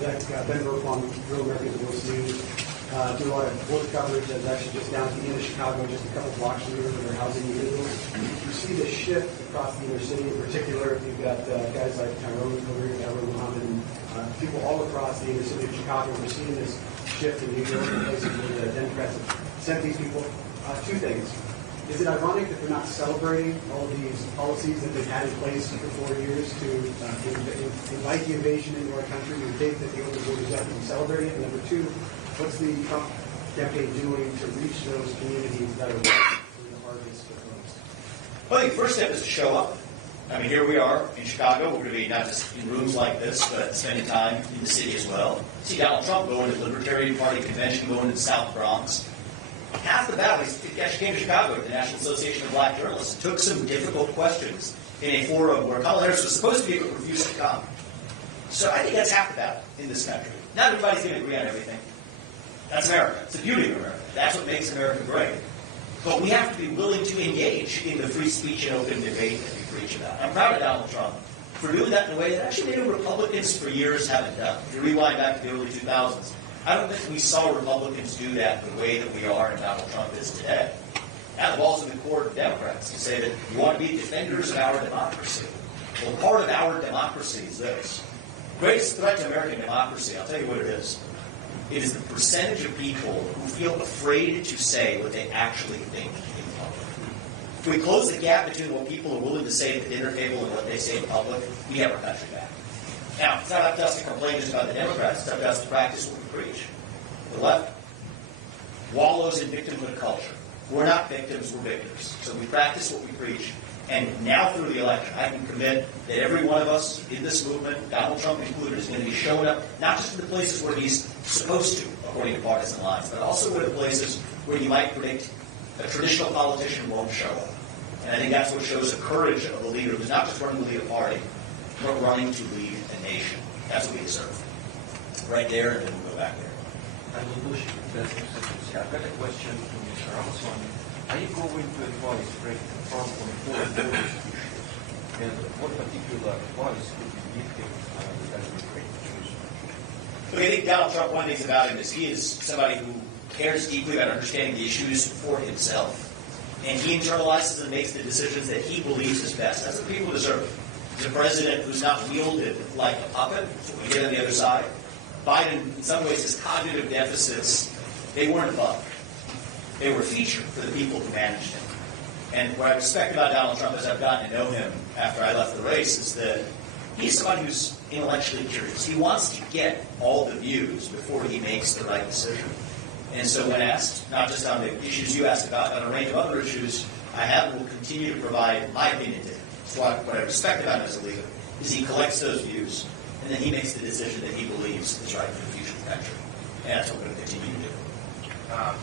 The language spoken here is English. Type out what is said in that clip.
Denver on Real American Divorce News. Do a lot of work coverage. I was actually just down at the end of Chicago, just a couple blocks from here, where they're housing individuals. You see the shift across the inner city. In particular, you've got guys like Tyrone, Muhammad, and people all across the inner city of Chicago. We're seeing this shift in New York, places where the Democrats have sent these people. Two things. Is it ironic that they're not celebrating all of these policies that they've had in place for 4 years to invite the invasion into our country? You think that the open borders have to be celebrated? And number two, what's the Trump campaign doing to reach those communities that are ripe for the harvest of votes? Well, I think the first step is to show up. I mean, here we are in Chicago. We're going to be not just in rooms like this, but spending time in the city as well. See Donald Trump going to the Libertarian Party convention, going to the South Bronx. Half the battle, he actually came to Chicago at the National Association of Black Journalists, took some difficult questions in a forum where Kamala Harris was supposed to be able to refuse to come. So I think that's half the battle in this country. Not everybody's going to agree on everything. That's America. It's the beauty of America. That's what makes America great. But we have to be willing to engage in the free speech and open debate that we preach about. I'm proud of Donald Trump for doing that in a way that actually maybe Republicans for years haven't done. If you rewind back to the early 2000s, I don't think we saw Republicans do that the way that we are and Donald Trump is today. Now the ball's in the court of Democrats to say that you want to be defenders of our democracy. Well, part of our democracy is this. The greatest threat to American democracy, I'll tell you what it is. It is the percentage of people who feel afraid to say what they actually think in public. If we close the gap between what people are willing to say at the dinner table and what they say in public, we have our country back. Now, it's not up to us to complain just about the Democrats. It's up to us to practice what we preach. The left wallows in victimhood culture. We're not victims, we're victors. So we practice what we preach. And now through the election, I can commit that every one of us in this movement, Donald Trump included, is going to be showing up not just in the places where he's supposed to, according to partisan lines, but also in the places where you might predict a traditional politician won't show up. And I think that's what shows the courage of a leader who's not just running to lead a party, but running to lead a nation. That's what we deserve. Right there, and then we'll go back there. I've got a question to Mr. Ramaswamy. Are you going to advise President Trump on foreign borders issues? And what particular advice would you give him as we create Jerusalem? Look, I think Donald Trump, one of the things about him is he is somebody who cares deeply about understanding the issues for himself. And he internalizes and makes the decisions that he believes is best. That's what people deserve. He's a president who's not wielded like a puppet, that's what we get on the other side. Biden, in some ways, his cognitive deficits, they weren't a bug. They were a feature for the people who managed him. And what I respect about Donald Trump as I've gotten to know him after I left the race is that he's somebody who's intellectually curious. He wants to get all the views before he makes the right decision. And so when asked, not just on the issues you asked about, on a range of other issues, I have and will continue to provide my opinion to him. So what I respect about him as a leader is he collects those views, and then he makes the decision that he believes is right for the future of the country. And that's what we're going to continue to do.